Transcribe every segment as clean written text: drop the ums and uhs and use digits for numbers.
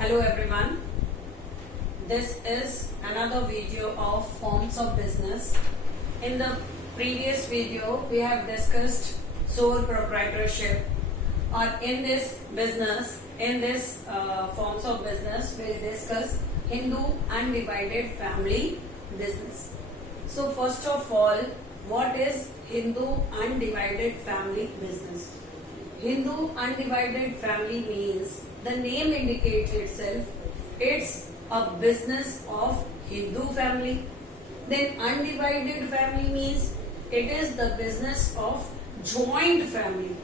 Hello everyone. This is another video of forms of business. In the previous video, we have discussed sole proprietorship. Or in this business, in this forms of business, we will discuss Hindu undivided family business. So first of all, what is Hindu undivided family business? Hindu undivided family means, the name indicates itself, it's a business of Hindu family. Then undivided family means it is the business of joint family.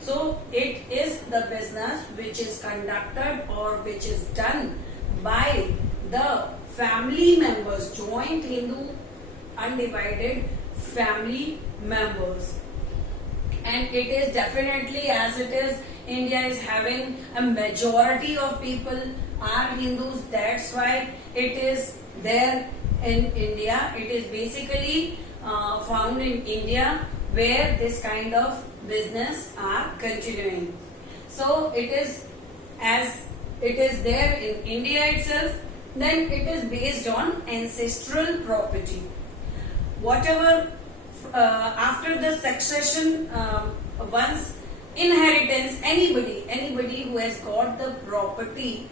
So it is the business which is conducted or which is done by the family members, joint Hindu undivided family members. And it is definitely, as it is, India is having a majority of people are Hindus. That's why it is there in India. It is basically found in India where this kind of business are continuing. So it is, as it is there in India itself, then it is based on ancestral property. Whatever after the succession, once inheritance, anybody who has got the property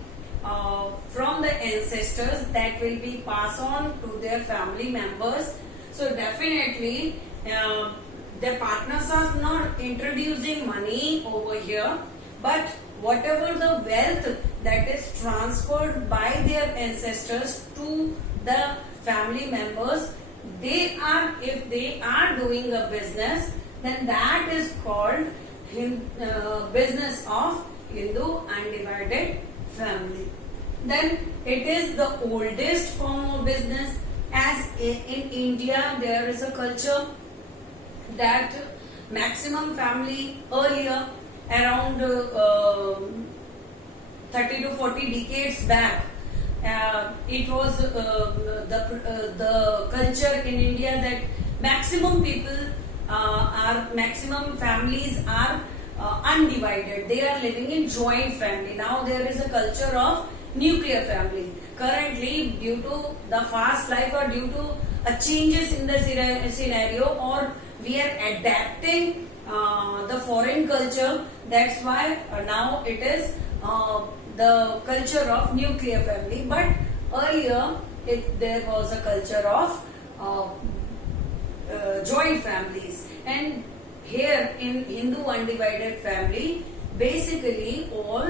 from the ancestors, that will be passed on to their family members. So definitely the partners are not introducing money over here, but whatever the wealth that is transferred by their ancestors to the family members, they are, if they are doing a business, then that is called business of Hindu undivided family. Then it is the oldest form of business, as in India there is a culture that maximum family earlier, around 30 to 40 decades back, it was the culture in India that maximum people maximum families are undivided. They are living in joint family. Now there is a culture of nuclear family. Currently, due to the fast life or due to changes in the scenario, or we are adapting the foreign culture, that's why now it is the culture of nuclear family. But earlier there was a culture of joint families. And here in Hindu undivided family, basically all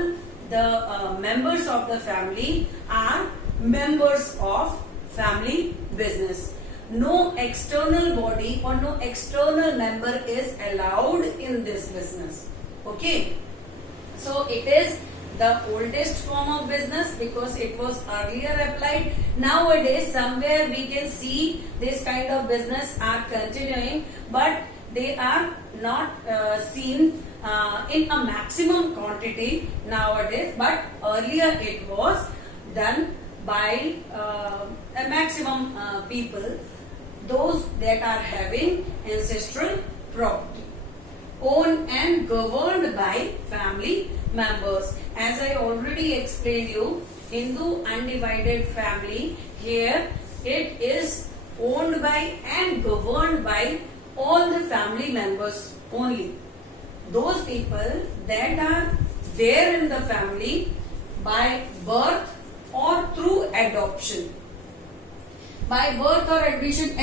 the members of the family are members of family business. No external body or no external member is allowed in this business. Okay, so it is the oldest form of business because it was earlier applied. Nowadays somewhere we can see this kind of business are continuing, but they are not seen in a maximum quantity nowadays, but earlier it was done by a maximum people, those that are having ancestral property, owned and governed by family members. As I already explained you, Hindu undivided family, here it is owned by and governed by all the family members only. Those people that are there in the family by birth or through adoption. By birth or admission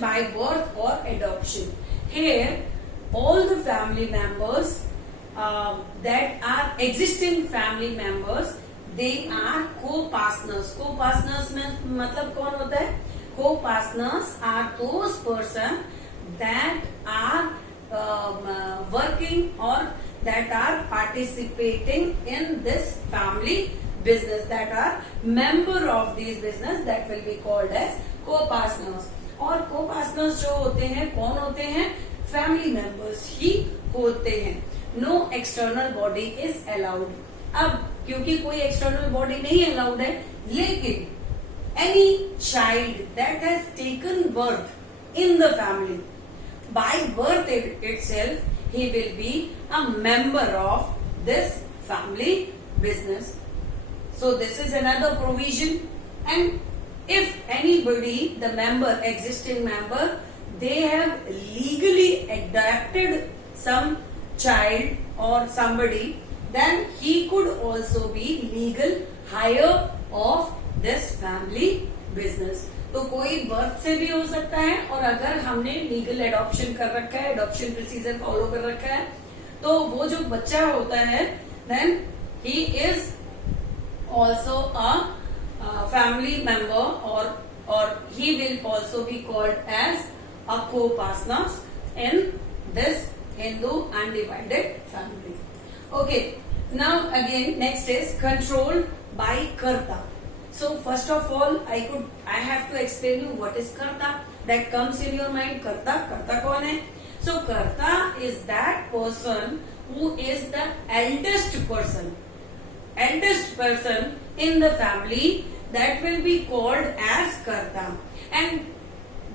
by birth or adoption. Here all the family members that are existing family members, they are co-partners. Co-partners में मतलब कौन होता है? Co-partners are those persons that are working or that are participating in this family business, that are member of this business, that will be called as co-partners. और co-partners जो होते हैं, कौन होते हैं? Family members ही होते हैं. No external body is allowed. अब क्योंकि कोई external body नहीं allowed है, लेकिन any child that has taken birth in the family, by birth itself, he will be a member of this family business. So this is another provision. And if anybody, the member, existing member, they have legally adopted some child or somebody, then he could also be legal hire of this family business. तो कोई birth से भी हो सकता है, और अगर हमने लीगल एडॉप्शन कर रखा है, एडॉप्शन प्रोसीजर फॉलो कर रखा है, तो वो जो बच्चा होता है then he is also a family member, और he will also be called as a co-partners in this Hindu undivided family. Okay, now again next is controlled by karta. So first of all, I have to explain you what is karta. That comes in your mind. Karta कौन है? So karta is that person who is the eldest person in the family, that will be called as karta. And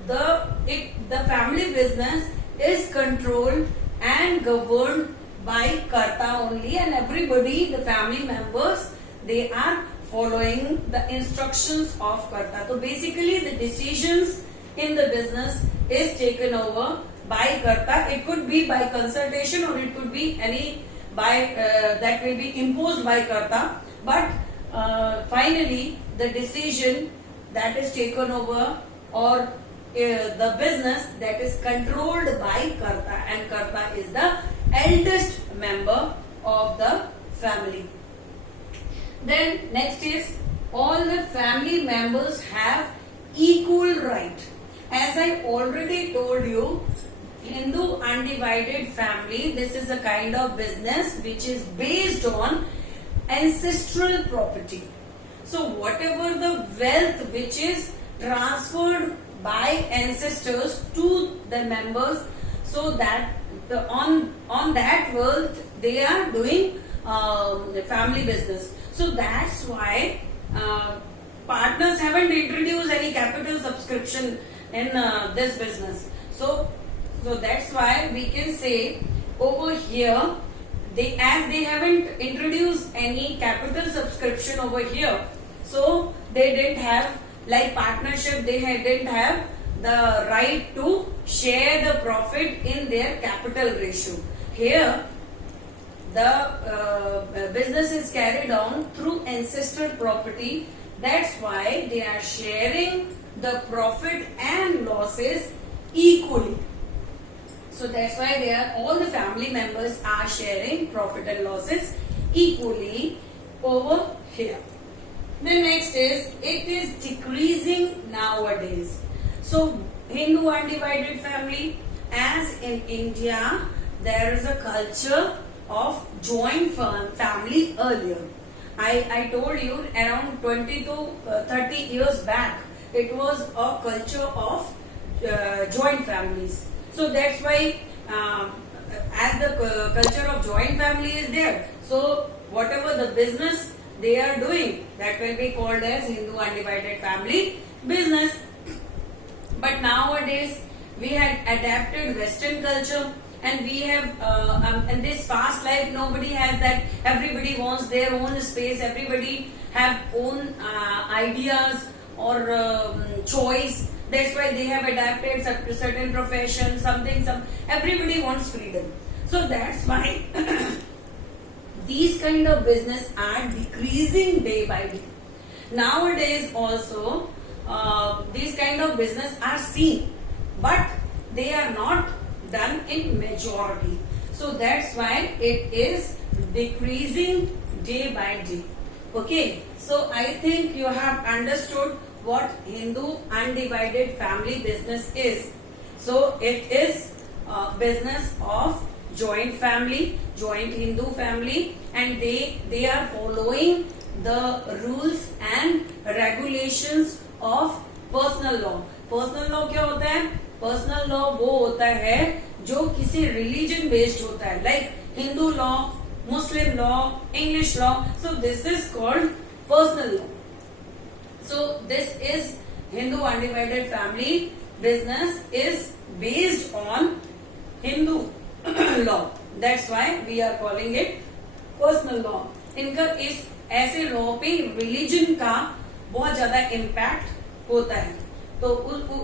the family business is controlled and governed by karta only, and everybody, the family members, they are following the instructions of karta. So basically the decisions in the business is taken over by karta. It could be by consultation, or it could be any that will be imposed by karta, but finally the decision that is taken over, or the business that is controlled by karta, and karta is the eldest member of the family. Then next is all the family members have equal right. As I already told you, Hindu undivided family, this is a kind of business which is based on ancestral property. So whatever the wealth which is transferred by ancestors to the members, so that on that wealth they are doing the family business. So that's why partners haven't introduced any capital subscription in this business. So that's why we can say over here, as they haven't introduced any capital subscription over here, so they didn't have, like partnership, they didn't have the right to share the profit in their capital ratio. Here the business is carried on through ancestral property. That's why they are sharing the profit and losses equally. So that's why all the family members are sharing profit and losses equally over here. The next is, it is decreasing nowadays. So Hindu undivided family, as in India there is a culture of joint family earlier. I told you around 20 to 30 years back, it was a culture of joint families. So that's why as the culture of joint family is there, so whatever the business they are doing, that will be called as Hindu undivided family business. But nowadays we had adapted Western culture, and we have in this fast life, nobody has that. Everybody wants their own space, everybody have own ideas or choice. That's why they have adapted certain professions, everybody wants freedom. So that's why these kind of business are decreasing day by day. Nowadays also these kind of business are seen, but they are not done in majority. So that's why it is decreasing day by day. Okay, so I think you have understood what Hindu undivided family business is. So it is a business of joint family, joint Hindu family, and they are following the rules and regulations of personal law. Personal law क्या होता है? Personal law वो होता है जो किसी religion based होता है, like Hindu law, Muslim law, English law. So this is called personal law. So this is Hindu undivided family business is based on Hindu law. That's why we are calling it personal law, इनका इस ऐसे law पे religion का बहुत ज्यादा impact होता है। तो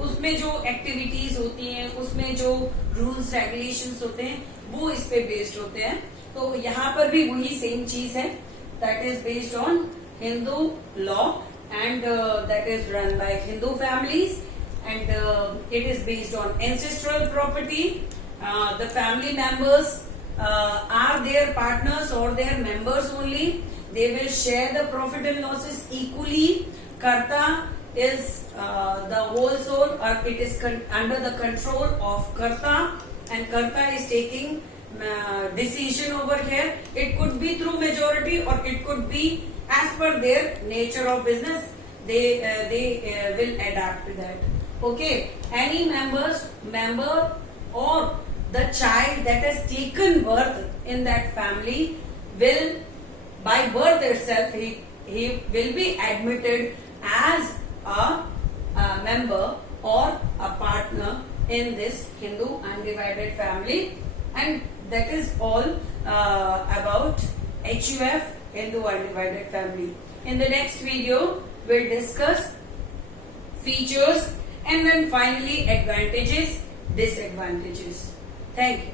उसमें जो एक्टिविटीज होती हैं, उसमें जो रूल्स रेगुलेशंस होते हैं, वो इस पे बेस्ड होते हैं। तो यहाँ पर भी वही सेम चीज है, that is based on Hindu law and that is run by Hindu families, and it is based on ancestral property. The family members are their partners or their members only. They will share the profit and losses equally. Karta is the whole soul, or it is under the control of Karta, and Karta is taking decision over here. It could be through majority or it could be as per their nature of business. They will adapt to that. Okay, any member or the child that has taken birth in that family will, by birth itself, he will be admitted as a member or a partner in this Hindu undivided family, and that is all about HUF, Hindu undivided family. In the next video, we'll discuss features and then finally advantages, disadvantages. Thank you.